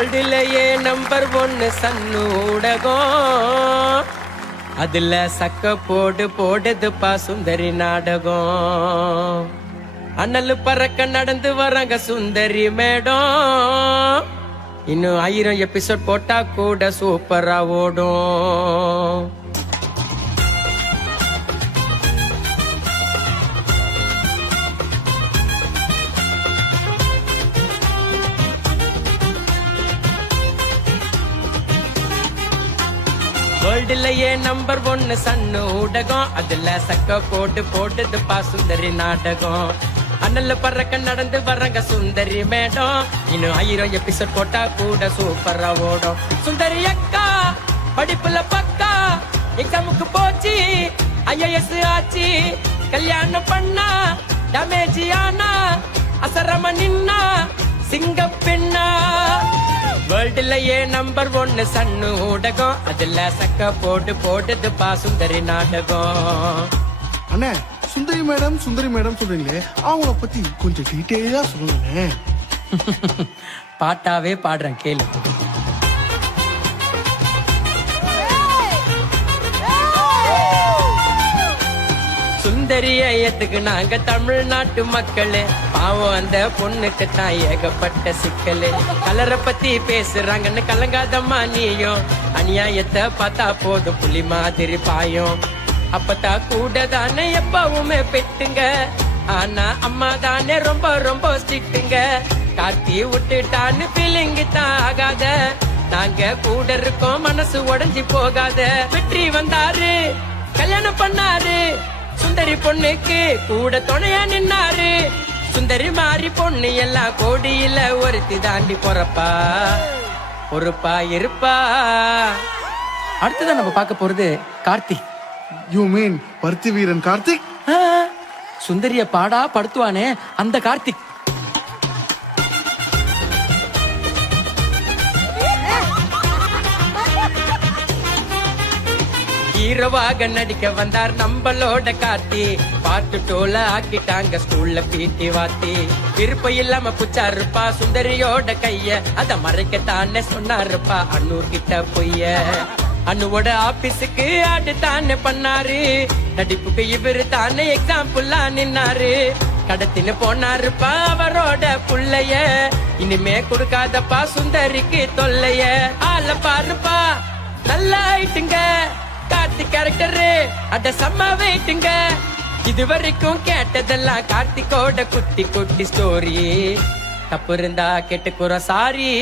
வேர்ல்டுலயே number 1 சன்னு ஊடகம். அதுல சக்க போடுதுப்பா சுந்தரி நாடகம். அண்ணல் பறக்க நடந்து வராங்க சுந்தரி மேடம். இன்னும் 1000 எபிசோட் போட்டா கூட சூப்பரா ஓடும். வேர்ல்டுலயே நம்பர் 1 சன்னு ஊடகம். அதுல சக்க போடுதுப்பா சுந்தரி நாடகம். அண்ணல்ல பறக்க நடந்து வர்றாங்க சுந்தரி மேடம். இன்னும் 1000 எபிசோட் போட்டா கூட சூப்பரா ஓடும். சுந்தரி அக்கா படிப்புல பக்கா, எக்ஸாமுக்கு போச்சு IAS ஆச்சு. கல்யாணம் பண்ணா டேமேஜ் ஆனா, அசரம நின்னா சிங்க பெண்ணா. வேர்ல்டுலயே நம்பர் 1 சன்னு ஊடகம். அதுல சக்க போடுதுப்பா சுந்தரி நாடகம். அண்ணே, சுந்தரி மேடம் சொல்றீங்களே, அவங்கள பத்தி கொஞ்சம் டீட்டெயிலா சொல்லுங்க. பாட்டாவே பாடுறேன் கேளு. சுந்தரிய ஏத்துக்கு நாங்க தமிழ்நாட்டு மக்களு. பாவம் அந்த பொண்ணுக்கு தான் ஏகப்பட்ட சிக்கலு. கலரை பத்தி பேசுறாங்கன்னு கலங்காதம்மா நீயும். அநியாயத்தை பார்த்தா போதும் புலி மாதிரி பாயும். அப்பத்தா கூட தானே எப்பவுமே பெட்டுங்க. ஆனா அம்மா தானே ரொம்ப ரொம்ப ஸ்ட்ரிக்ட்டுங்க. கார்த்தி விட்டுட்டான்னு ஃபீலிங் தான் ஆகாத. நாங்க கூட இருக்கோம், மனசு உடைஞ்சி போகாத. வெற்றி வந்தாரு, கல்யாணம் பண்ணாரு, சுந்தரி பொண்ணுக்கு கூட துணையா நின்னாரு. சுந்தரி மாறி பொண்ணு எல்லாம் கோடியில ஒருத்தி தாண்டி போறப்பா பொறுப்பா இருப்பா. அடுத்ததான் நம்ம பார்க்க போறது கார்த்திக். யூ மீன் பருத்தி வீரன் கார்த்திக்? சுந்தரிய பாடா படுத்துவானே அந்த கார்த்திக். ஹீரோவாக நடிக்க வந்தார் நம்மளோட கார்த்தி. பாட்டு டோல ஆக்கிட்டாங்க ஸ்கூல்ல பீட்டி வாத்தி. விருப்பம் இல்லாம புச்சாருப்பா சுந்தரியோட கைய. அத மறைக்கத்தானே சொன்னாருப்பா அண்ணூர் கிட்ட பொய்ய. அண்ணுவோட ஆபீஸுக்கு ஆடு தானே பண்ணாரு. நடிப்புக்கு இவரு தானே எக்ஸாம்பிளா நின்னாரு. கடத்தின்னு போனாருப்பா அவரோட புள்ளைய. இனிமே கொடுக்காதப்பா சுந்தரிக்கு தொல்லைய. ஆள பாருப்பா நல்லா ஆயிட்டுங்க கார்த்திக் கேரக்டரு. அட செம்ம வெயிட்டுங்க. இது வரைக்கும் கேட்டதெல்லாம் கார்த்திகோட குட்டி குட்டி ஸ்டோரி. தப்பு இருந்தா கேட்டுக்குறோம் சாரி.